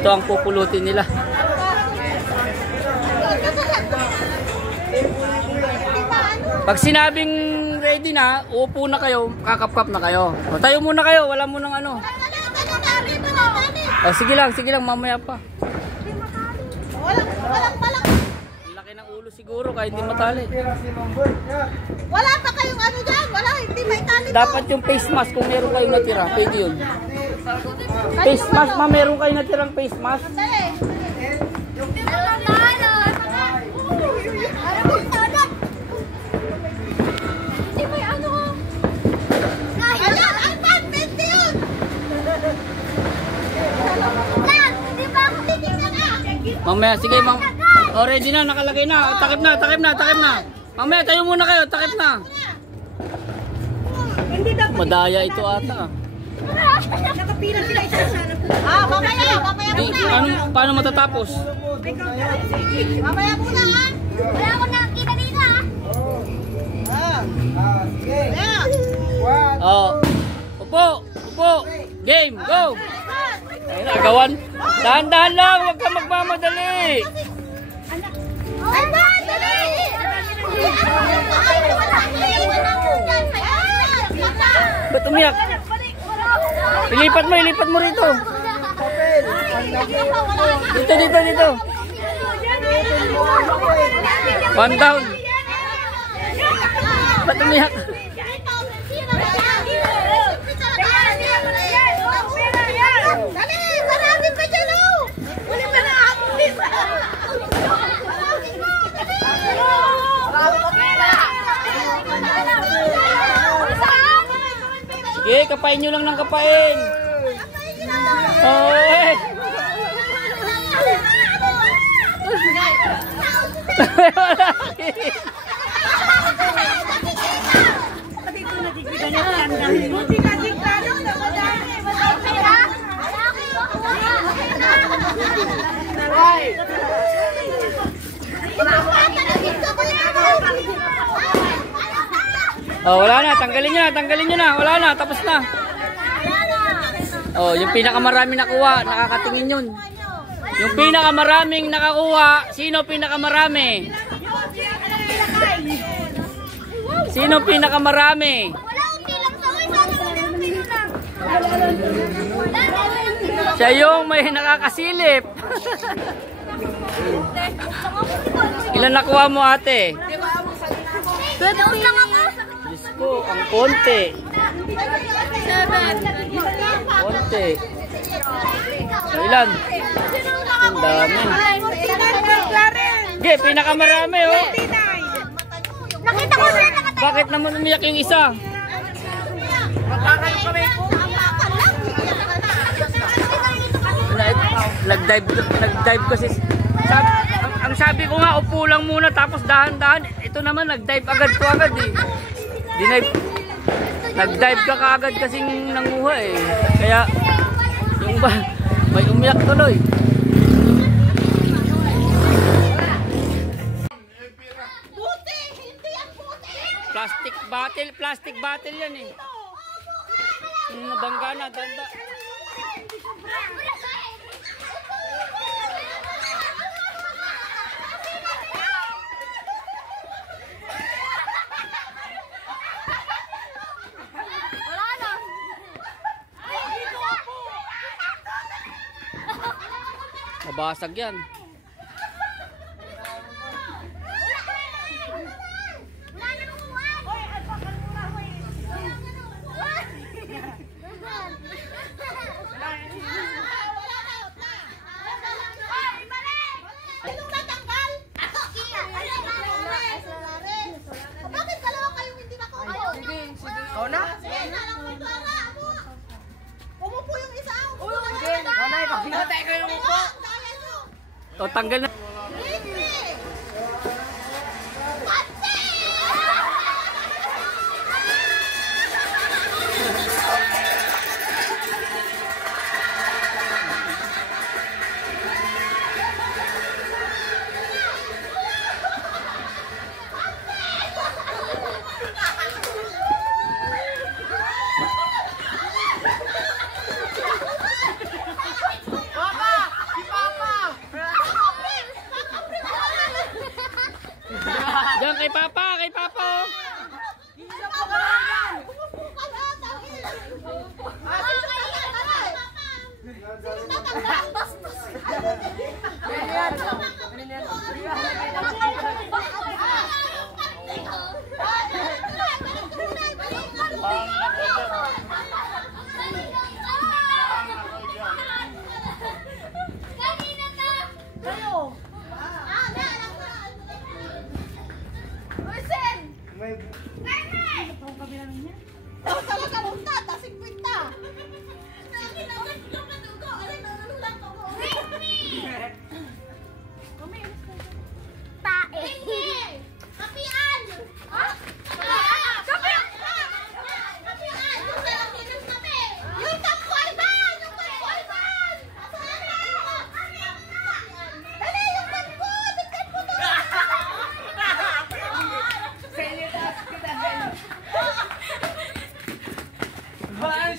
Ito ang pupulutin nila. Pag sinabing ready na, uupo na kayo, kakapkap na kayo. O, tayo muna kayo, wala mo nang ano. O, sige lang, mamaya pa. Ang laki ng ulo siguro, kaya hindi matali. Wala pa kayong ano dyan, wala, hindi may tali. Dapat yung face mask kung meron kayong natira, pwede yun. Face mask, ma, meron kayong natirang face mask? Mamaya, sige mang. O, ready na, nakalagay na. O, takip na. Mamaya, tayo muna kayo, takip na. Madaya ito ata. Nakapila sila isa-isa. Mamaya muna. Paano matatapos? Mamaya muna, ha? Wala akong nakakita dito, ha? Upo. Game, go. Ayun, agawan. Dahan-dahan lang, huwag ka magmamadali. Ay, dali! Ba't umiyak? Ilipat mo rito. Dito. One down. Ba't umiyak? Dali! Marami pa dyan, oh! Wala pa na ako. Sige, kapain nyo lang ng kapain. Oh, oh, wala na, tanggalin nyo na, wala na, tapos na. Oh, yung pinakamarami nakuha, nakakatingin yun. Yung pinakamaraming nakakuha, sino pinakamarami? Sino pinakamarami? Siya yung may nakakasilip. Ilan nakuha mo, ate? Diyos ko, ang konti. Konti. So, ilan? Ang dami. Okay, pinakamarami, oh. Nakita ko sila nakatayo. Bakit naman umiyak yung isa? Nag-dive kasi. Ang sabi ko nga, upo lang muna tapos dahan-dahan. Ito naman, nag-dive agad to agad eh. Nag-dive ka kaagad kasing nanguha eh. Kaya, yung ba, may umiyak tuloy. Buti! Hindi ang buti! Plastic bottle yan eh. Nabangga na, danda. Mabasag yan. Umupo yung isa. O, tanggal na.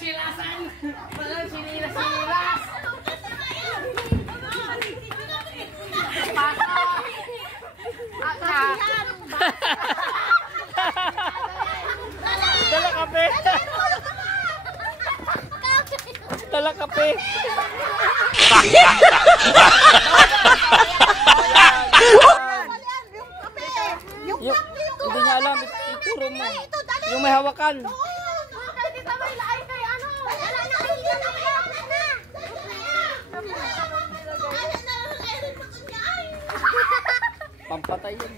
silasan! Walang sinilas-sinilas! Pasa! Aka! Dala kape! Dala kape! Hindi niya alam, ituro mo. Yung may hawakan. Pampatay yun.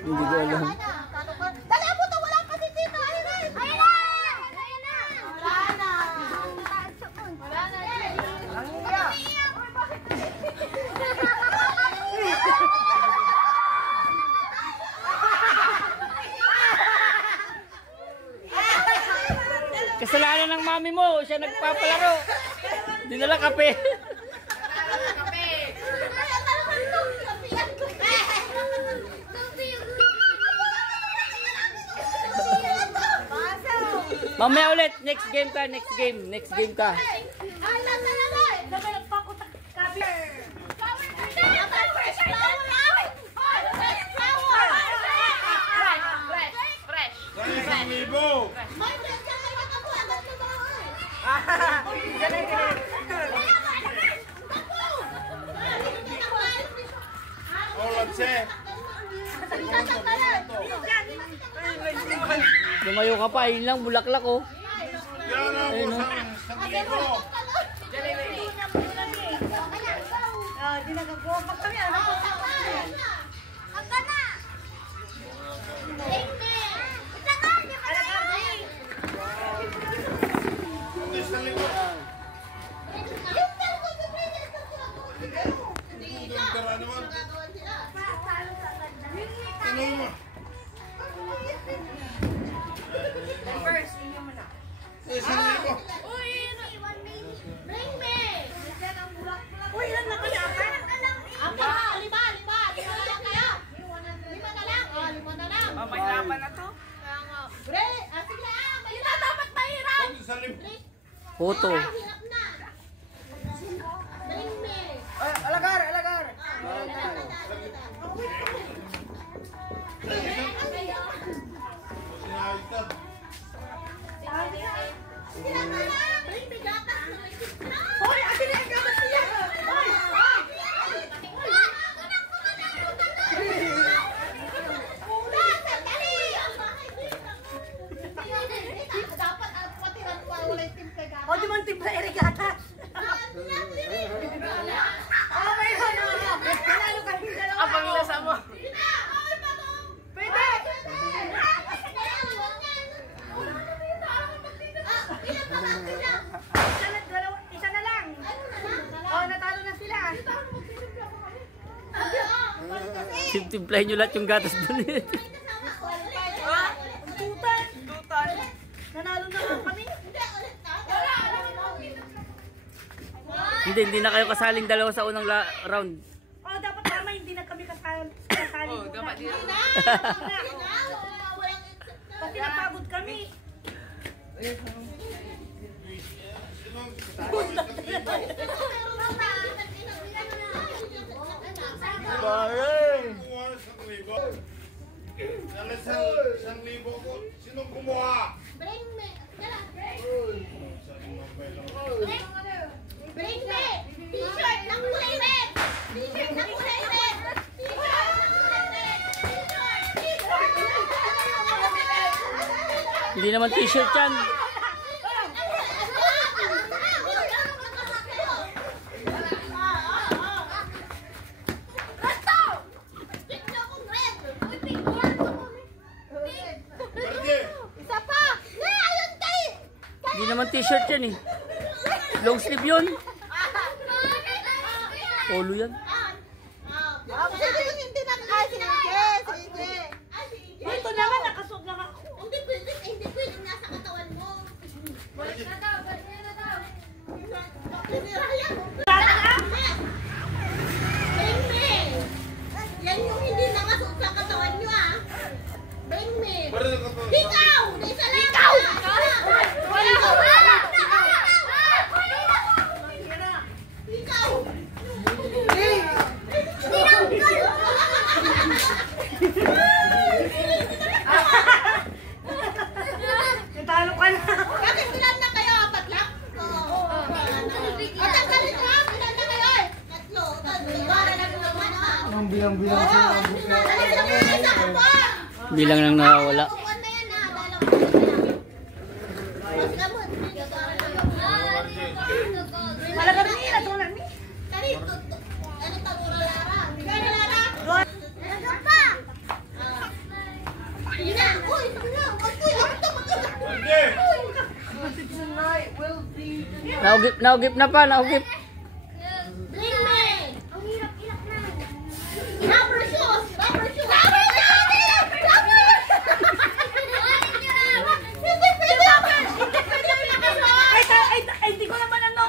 Hindi ko alam. Dali mo to, wala pa dito. Ayun na. Wala na. Kasalanan ng mami mo, siya nagpapalaro. Dinala kape. Mamaya ulit, next game ka. Lumayo ka pa, yun lang, bulaklak oh. Ayun oh. Photo. Alagar. Hoy, akin na ang gatas niya. O, di man timpla irigatas. Oh, may panalo ka. Abang lasa mo. Pwede. Isa na lang. Oh, natalo na sila. Timplahin nyo lahat yung gatas doon eh. Tutan. Nanalo na lang kami. Hindi na kayo kasaling dalawa sa unang round. Oh, dapat tama, hindi na kami kasali. Oh, dapat din. Pati napagod kami. Sino kumuha? Bring me. T-shirt na kulay red. T-shirt na kulay red. Hindi naman t-shirt yan. Isa pa. Ayun kay. Hindi naman t-shirt yan eh. Long sleeve yun. Polo yan. Hindi na sige. Dito na nga, nakasuot lang ako. Hindi pwede, nasa katawan mo. Balik na daw. Yan yung hindi nakasuot sa katawan me. Ikaw! Isa lang! Ikaw! Wala ka! Ikaw! Natalo ka na. Bakit ilan na kayo? Apat lang? Oo. O, tanggalin ko. Ilan na kayo? Tatlo. Para na naman ha. Ang bilang-bilang siya. Isa ka pa. Bilang nang nawawala. Upuan na yan ha. Dalawa na yan. Mas gamot. Malaga na nila. Tunan ni. Tari, ano tawag Lara? Gana Lara? Talaga pa. Yun na. Uy, sabi na. Uy, ako ito. Naugip na pa, naugip. Bring me. Ang hirap-hirap na. Rubber shoes. Rubber shoes. Rubber shoes. Hindi pwede. Hindi pwede yung nakasuot. Ay, di ko naman ano.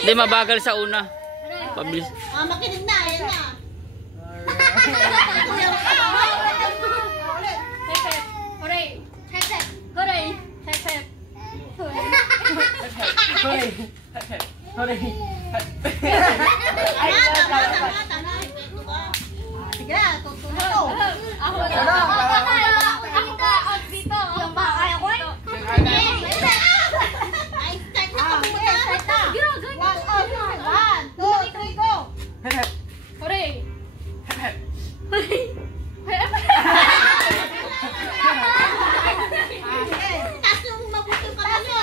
Hindi, mabagal sa una. Pabilis. Makinig na, ayan na. Sige na, tutunan ko. Ay, start na kami muna. One, two, three, go. Taas yung mabutong ka nyo.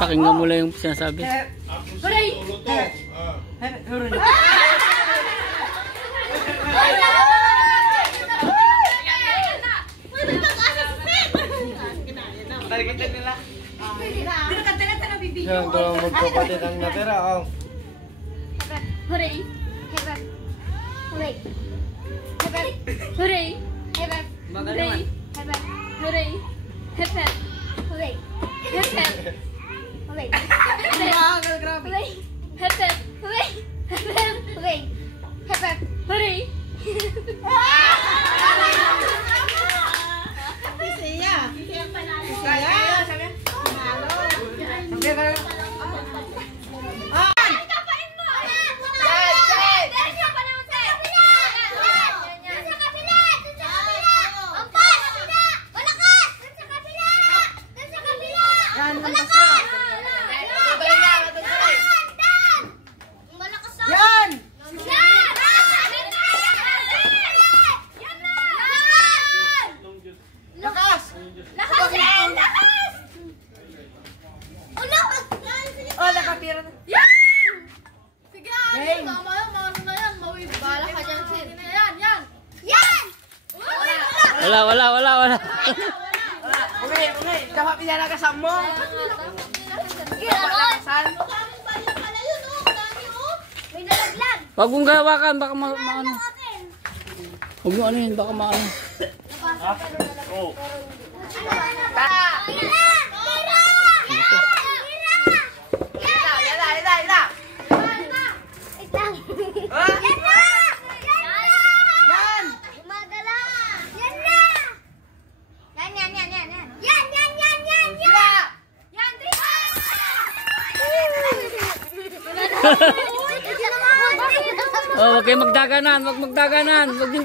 Pakinggan mo lang yung sinasabi. Targetin nila. Yan, dalawang magkapatid ang natira. Oh. Wala. Okay. Dapat pinalagasan mo. May nalaglag. Wag mong gawakan, baka maano. Huwag mo ano yun, baka maano. Oo. Oh, wag kayo magdaganan, wag yung dadaganan. Wag yung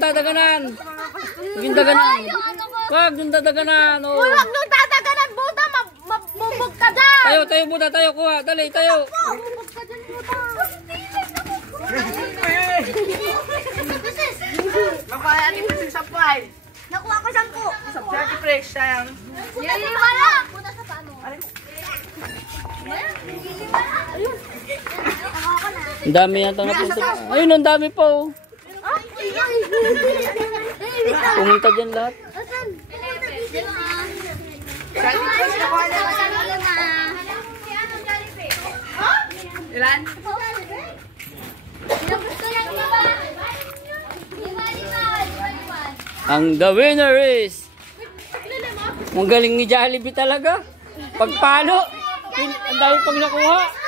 dadaganan, oh. Huwag nung tataganan, Buda! Mabubog ka dyan! Tayo, Buda, tayo, kuha. Dali, tayo. Mabubog ka dyan, Buda! Makuha natin kasi sa supply. Nakuha ko 10. Sa 30 fresh, sayang. Lima lang! Buda sa paano? Ayun. Nakuha ko na. Ang dami yata napunta. Ayun, ang dami pa, oh. Pumunta dyan lahat. Asan? Ilan? Ang the winner is... Ang galing ni Jollibee talaga. Pagpalo. Ang dami pang nakuha.